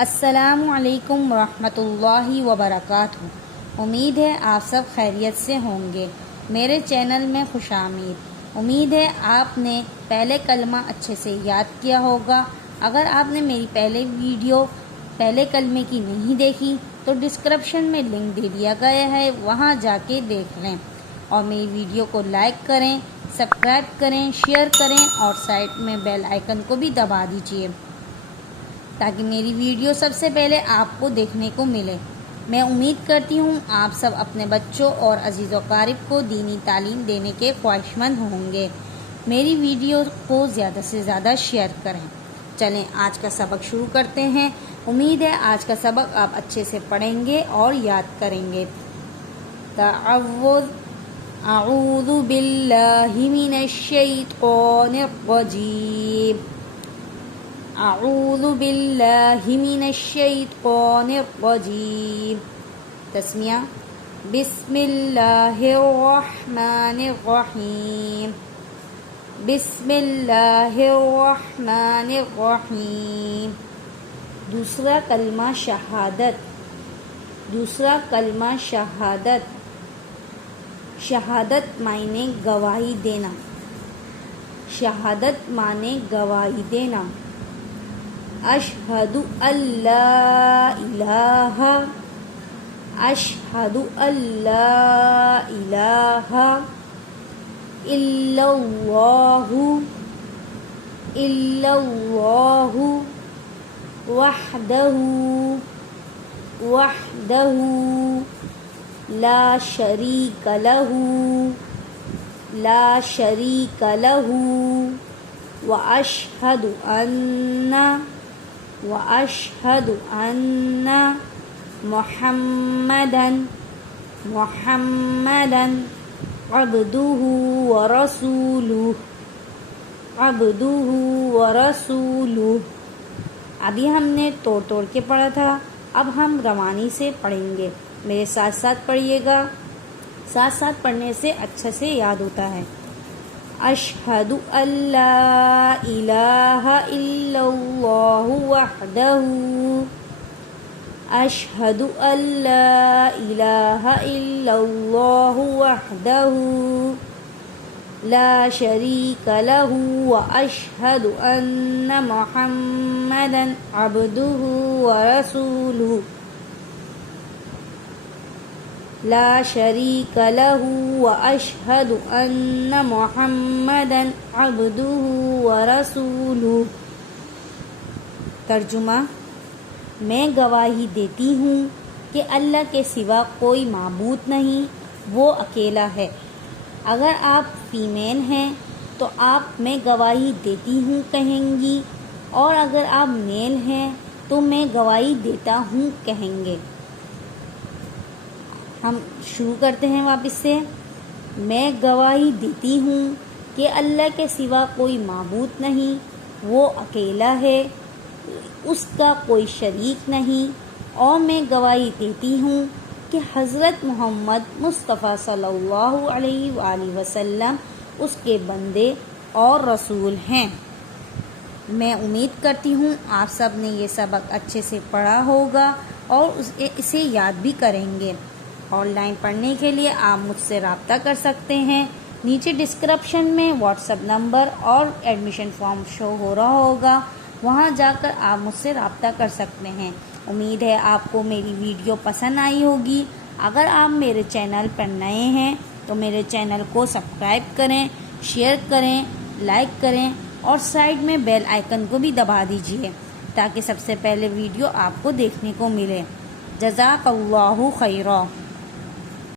السلام علیکم ورحمۃ اللہ وبرکاتہ۔ امید ہے آپ سب خیریت سے ہوں گے۔ میرے چینل میں خوش آمدید۔ امید ہے آپ نے پہلے کلمہ اچھے سے یاد کیا ہوگا۔ اگر آپ نے میری ویڈیو پہلے کلمے کی نہیں دیکھی تو ڈسکرپشن میں لنک دے دیا گیا ہے، وہاں جا کے دیکھ لیں، اور میری ویڈیو کو لائک کریں، سبسکرائب کریں، شیئر کریں، اور سائڈ میں بیل آئیکن کو بھی دبا دیجیے تاکہ میری ویڈیو سب سے پہلے آپ کو دیکھنے کو ملے۔ میں امید کرتی ہوں آپ سب اپنے بچوں اور عزیز و اقارب کو دینی تعلیم دینے کے خواہش مند ہوں گے۔ میری ویڈیو کو زیادہ سے زیادہ شیئر کریں۔ چلیں آج کا سبق شروع کرتے ہیں۔ امید ہے آج کا سبق آپ اچھے سے پڑھیں گے اور یاد کریں گے۔ تعوذ اعوذ باللہ من الشیطان الرجیم۔ اعوذ باللہ من الشیطان الرجیم۔ تسمیہ: بسم اللہ الرحمن الرحیم، بسم اللہ الرحمن الرحیم۔ دوسرا کلمہ شہادت، دوسرا کلمہ شہادت۔ شہادت معنی گواہی دینا، شہادت معنی گواہی دینا۔ اشہد ان لا الہ، اشہد ان لا الہ الا اللہ، الا اللہ وحدہ، وحدہ لا شریک لہ، لا شریک لہ، واشہد ان، واشہد ان محمدا، محمدا عبدہ ورسولہ، عبدہ ورسولہ۔ ابھی ہم نے توڑ کے پڑھا تھا، اب ہم روانی سے پڑھیں گے۔ میرے ساتھ ساتھ پڑھیے گا، ساتھ ساتھ پڑھنے سے اچھا سے یاد ہوتا ہے۔ اشہد ان لا الہ الا اللہ وحدہ، اشہد ان لا الہ الا اللہ وحدہ لا شریک لہ، واشہد ان محمدا عبدہ ورسولہ، لا شریک لہ، واشہد ان محمدا عبدہ ورسولہ۔ ترجمہ: میں گواہی دیتی ہوں کہ اللہ کے سوا کوئی معبود نہیں، وہ اکیلا ہے۔ اگر آپ فیمیل ہیں تو آپ میں گواہی دیتی ہوں کہیں گی، اور اگر آپ میل ہیں تو میں گواہی دیتا ہوں کہیں گے۔ ہم شروع کرتے ہیں واپس سے۔ میں گواہی دیتی ہوں کہ اللہ کے سوا کوئی معبود نہیں، وہ اکیلا ہے، اس کا کوئی شریک نہیں، اور میں گواہی دیتی ہوں کہ حضرت محمد مصطفیٰ صلی اللہ علیہ وآلہ وسلم اس کے بندے اور رسول ہیں۔ میں امید کرتی ہوں آپ سب نے یہ سبق اچھے سے پڑھا ہوگا اور اسے یاد بھی کریں گے۔ آن لائن پڑھنے کے لیے آپ مجھ سے رابطہ کر سکتے ہیں۔ نیچے ڈسکرپشن میں واٹس ایپ نمبر اور ایڈمیشن فارم شو ہو رہا ہوگا، وہاں جا کر آپ مجھ سے رابطہ کر سکتے ہیں۔ امید ہے آپ کو میری ویڈیو پسند آئی ہوگی۔ اگر آپ میرے چینل پر نئے ہیں تو میرے چینل کو سبسکرائب کریں، شیئر کریں، لائک کریں، اور سائڈ میں بیل آئیکن کو بھی دبا دیجیے تاکہ سب سے پہلے ویڈیو آپ کو دیکھنے کو ملے۔ جزاک اللہ خیرا۔